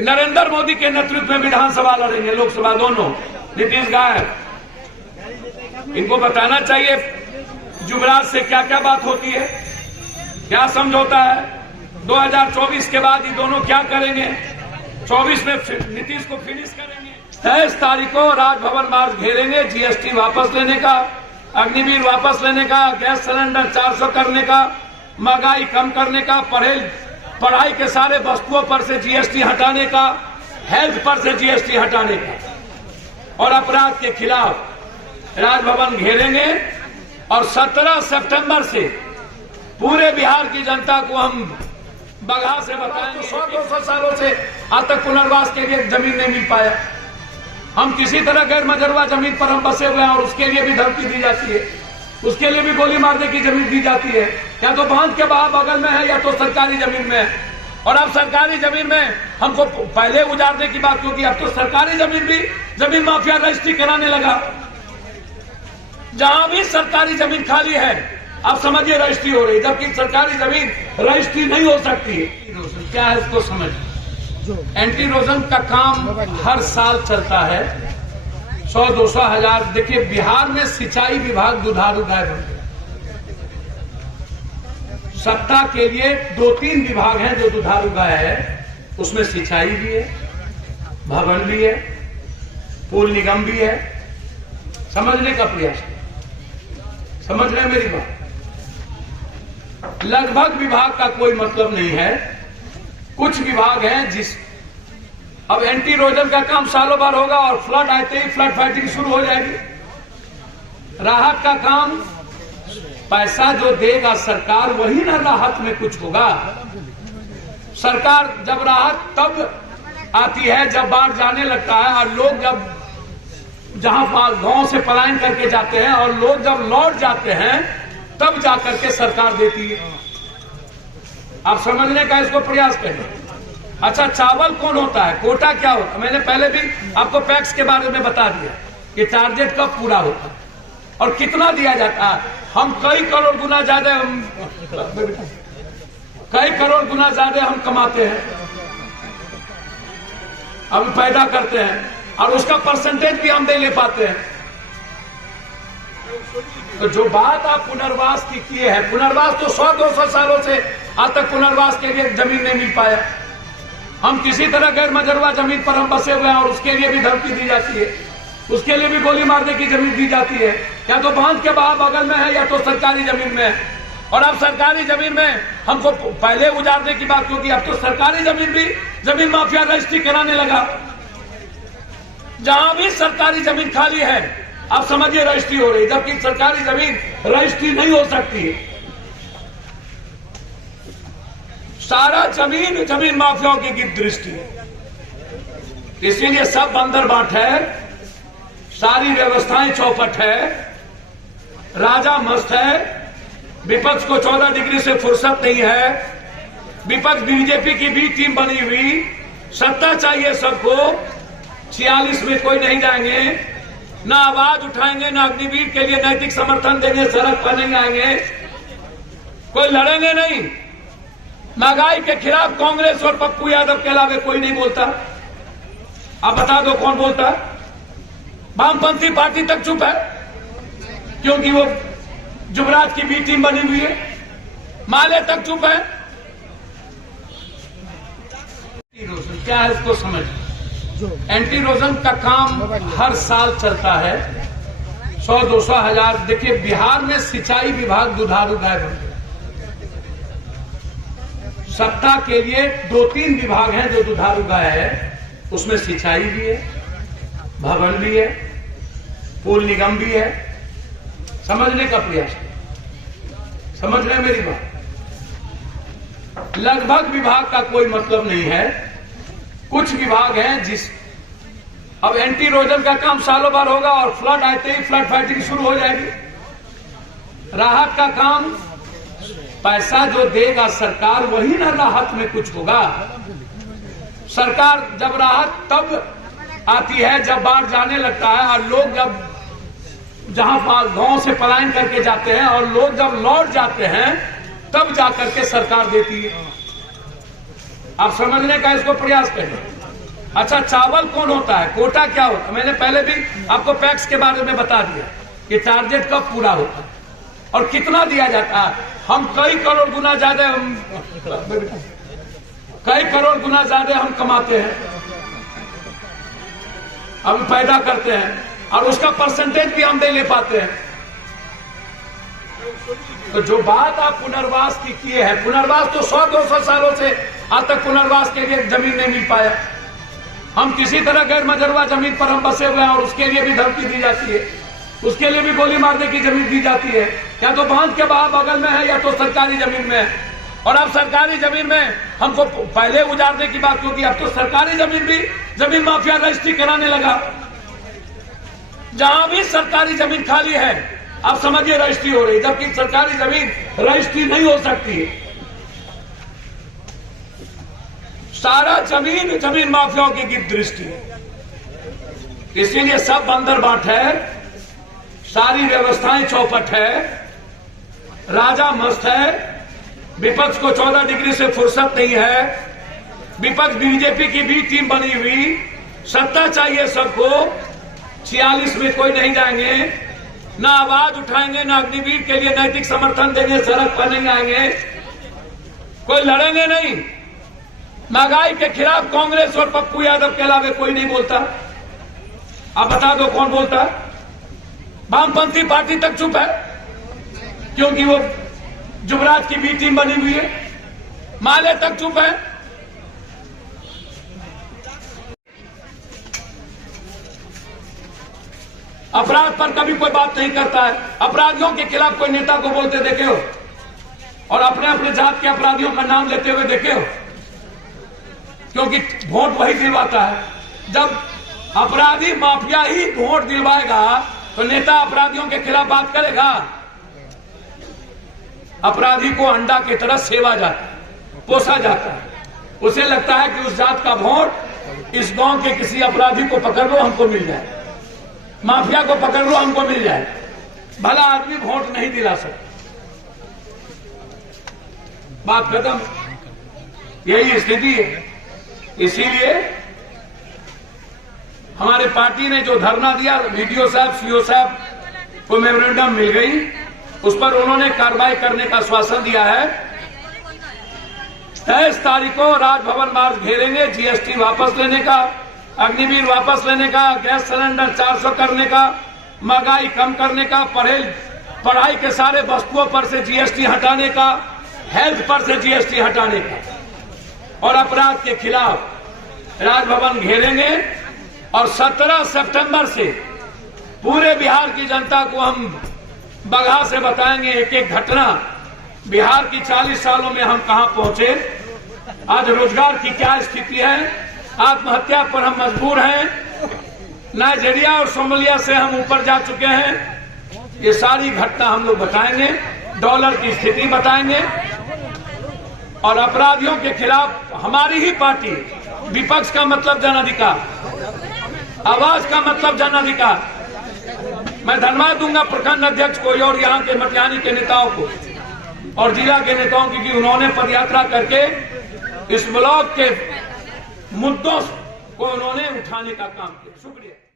नरेंद्र मोदी के नेतृत्व में विधानसभा लड़ेंगे, लोकसभा दोनों। नीतीश गायब। इनको बताना चाहिए युवराज से क्या क्या बात होती है, क्या समझौता है। 2024 के बाद ये दोनों क्या करेंगे, 24 में नीतीश को फिनिश करेंगे। 23 तारीख को राजभवन मार्च घेरेंगे, जीएसटी वापस लेने का, अग्निवीर वापस लेने का, गैस सिलेंडर 400 करने का, महंगाई कम करने का, पढ़ाई के सारे वस्तुओं पर से जीएसटी हटाने का, हेल्थ पर से जीएसटी हटाने का, और अपराध के खिलाफ राजभवन घेरेंगे। और 17 सितंबर से पूरे बिहार की जनता को हम बगहा से बताएंगे। 100-200 सालों से आज तक पुनर्वास के लिए जमीन नहीं मिल पाया। हम किसी तरह गैर मजरूआ जमीन पर हम बसे हुए हैं और उसके लिए भी धमकी दी जाती है, उसके लिए भी गोली मारने की जमीन दी जाती है। या तो बांध के बगल में है या तो सरकारी जमीन में है। और अब सरकारी जमीन में हमको पहले उजाड़ने की बात क्योंकि अब तो सरकारी जमीन भी जमीन माफिया रजिस्ट्री कराने लगा। जहां भी सरकारी जमीन खाली है आप समझिए रजिस्ट्री हो रही, जबकि सरकारी जमीन रजिस्ट्री नहीं हो सकती है। क्या है इसको समझ। एंटी इरोजन का काम हर साल चलता है, 100-200 हजार। देखिए बिहार में सिंचाई विभाग दुधारू गाय बन गया। सत्ता के लिए 2-3 विभाग हैं जो दुधारू गाय है, उसमें सिंचाई भी है, भवन भी है, पुल निगम भी है। समझने का प्रयास, समझ रहे हैं मेरी बात। लगभग विभाग का कोई मतलब नहीं है। कुछ विभाग हैं जिस अब एंटी इरोजन का काम सालों भर होगा और फ्लड आते ही फ्लड फाइटिंग शुरू हो जाएगी। राहत का काम पैसा जो देगा सरकार वही ना राहत में कुछ होगा। सरकार जब राहत तब आती है जब बाढ़ जाने लगता है और लोग जब जहां गांव से पलायन करके जाते हैं और लोग जब लौट जाते हैं तब जाकर के सरकार देती है। आप समझने का इसको प्रयास करें। अच्छा, चावल कौन होता है, कोटा क्या होता है? मैंने पहले भी आपको पैक्स के बारे में बता दिया कि टारगेट कब पूरा होता है और कितना दिया जाता है। हम कई करोड़ गुना ज्यादा हम कमाते हैं, हम पैदा करते हैं और उसका परसेंटेज भी हम नहीं ले पाते हैं। तो जो बात आप पुनर्वास की किए हैं, पुनर्वास तो 100-200 सालों से आज तक पुनर्वास के लिए जमीन नहीं मिल पाया। हम किसी तरह गैर मजरूआ जमीन पर हम बसे हुए हैं और उसके लिए भी धमकी दी जाती है, उसके लिए भी गोली मारने की जमीन दी जाती है। या तो बांध के बगल में है या तो सरकारी जमीन में है। और अब सरकारी जमीन में हमको पहले उजाड़ने की बात क्योंकि अब तो सरकारी जमीन भी जमीन माफिया रजिस्ट्री कराने लगा। जहां भी सरकारी जमीन खाली है आप समझिए रजिस्ट्री हो रही, जबकि सरकारी जमीन रजिस्ट्री नहीं हो सकती है। सारा जमीन माफियाओं की दृष्टि है, इसीलिए सब बंदर बाट है, सारी व्यवस्थाएं चौपट है, राजा मस्त है, विपक्ष को 14 डिग्री से फुर्सत नहीं है। विपक्ष बीजेपी की भी टीम बनी हुई, सत्ता चाहिए सबको। 46 में कोई नहीं जाएंगे, ना आवाज उठाएंगे, ना अग्निवीर के लिए नैतिक समर्थन देंगे, सड़क पर नहीं आएंगे, कोई लड़ेंगे नहीं। महंगाई के खिलाफ कांग्रेस और पप्पू यादव के अलावा कोई नहीं बोलता। आप बता दो कौन बोलता है? वामपंथी पार्टी तक चुप है क्योंकि वो युवराज की भी टीम बनी हुई है। माले तक चुप है। क्या है इसको समझ। एंटी इरोजन का काम हर साल चलता है, 100-200 हजार। देखिए बिहार में सिंचाई विभाग दुधारू गाय बन गया। सत्ता के लिए 2-3 विभाग हैं जो दुधारू गाय है, उसमें सिंचाई भी है, भवन भी है, पुल निगम भी है। समझने का प्रयास, समझ रहे हैं मेरी बात। लगभग विभाग का कोई मतलब नहीं है। कुछ विभाग हैं जिस अब एंटी इरोजन का काम सालों भर होगा और फ्लड आते ही फ्लड फाइटिंग शुरू हो जाएगी। राहत का काम पैसा जो देगा सरकार वही ना राहत में कुछ होगा। सरकार जब राहत तब आती है जब बाढ़ जाने लगता है और लोग जब जहां गांव से पलायन करके जाते हैं और लोग जब लौट जाते हैं तब जाकर के सरकार देती है। आप समझने का इसको प्रयास करें। अच्छा, चावल कौन होता है, कोटा क्या होता है? मैंने पहले भी आपको पैक्स के बारे में बता दिया कि टारगेट कब पूरा होता है और कितना दिया जाता है। हम कई करोड़ गुना ज्यादा हम कमाते हैं, हम पैदा करते हैं और उसका परसेंटेज भी हम ले पाते हैं। तो जो बात आप पुनर्वास की किए हैं, पुनर्वास तो 100-200 सालों से आज तक पुनर्वास के लिए जमीन नहीं मिल पाया। हम किसी तरह गैर मजरूआ जमीन पर हम बसे हुए हैं और उसके लिए भी धमकी दी जाती है, उसके लिए भी गोली मारने की जमीन दी जाती है। या तो बांध के बाहर बगल में है या तो सरकारी जमीन में है। और अब सरकारी जमीन में हमको पहले उजाड़ने की बात होगी, अब तो सरकारी जमीन भी जमीन माफिया रजिस्ट्री कराने लगा। जहां भी सरकारी जमीन खाली है आप समझिए रजिस्ट्री हो रही, जबकि सरकारी जमीन रजिस्ट्री नहीं हो सकती। सारा जमीन माफियाओं की दृष्टि है, इसीलिए सब बंदर बाट है, सारी व्यवस्थाएं चौपट है, राजा मस्त है। विपक्ष को 14 डिग्री से फुर्सत नहीं है। विपक्ष बीजेपी की भी टीम बनी हुई, सत्ता चाहिए सबको। 46 में कोई नहीं जाएंगे, ना आवाज उठाएंगे, ना अग्निवीर के लिए नैतिक समर्थन देंगे, सड़क पर नहीं आएंगे, कोई लड़ेंगे नहीं। महंगाई के खिलाफ कांग्रेस और पप्पू यादव के अलावा कोई नहीं बोलता। आप बता दो कौन बोलता? वामपंथी पार्टी तक चुप है, क्योंकि वो जुबराज की भी टीम बनी हुई है। माले तक चुप है। अपराध पर कभी कोई बात नहीं करता है। अपराधियों के खिलाफ कोई नेता को बोलते देखे हो और अपने अपने जात के अपराधियों का नाम लेते हुए देखे हो? क्योंकि वोट वही दिलवाता है। जब अपराधी माफिया ही वोट दिलवाएगा तो नेता अपराधियों के खिलाफ बात करेगा। अपराधी को अंडा की तरह सेवा जाता है, पोसा जाता है। उसे लगता है कि उस जात का वोट इस गांव के किसी अपराधी को पकड़ लो हमको मिल जाए, माफिया को पकड़ लो हमको मिल जाए। भला आदमी वोट नहीं दिला सकता। बात खत्म, यही स्थिति है। इसीलिए हमारे पार्टी ने जो धरना दिया, वीडियो साहब, सीओ साहब को मेमोरेंडम मिल गई, उस पर उन्होंने कार्रवाई करने का आश्वासन दिया है। 23 तारीख को राजभवन मार्च घेरेंगे, जीएसटी वापस लेने का, अग्निवीर वापस लेने का, गैस सिलेंडर 400 करने का, महंगाई कम करने का, पढ़ाई के सारे वस्तुओं पर से जीएसटी हटाने का, हेल्थ पर से जीएसटी हटाने का, और अपराध के खिलाफ राजभवन घेरेंगे। और 17 सितंबर से पूरे बिहार की जनता को हम बगहा से बताएंगे एक एक घटना, बिहार की 40 सालों में हम कहां पहुंचे, आज रोजगार की क्या स्थिति है, आत्महत्या पर हम मजबूर हैं, नाइजीरिया और सोमालिया से हम ऊपर जा चुके हैं। ये सारी घटना हम लोग बताएंगे, डॉलर की स्थिति बताएंगे। और अपराधियों के खिलाफ हमारी ही पार्टी, विपक्ष का मतलब जनाधिकार, आवाज का मतलब जनाधिकार। मैं धन्यवाद दूंगा प्रखंड अध्यक्ष को और यहाँ के मटिहानी के नेताओं को और जिला के नेताओं की, कि उन्होंने पदयात्रा करके इस ब्लॉक के मुद्दों को उन्होंने उठाने का काम किया। शुक्रिया।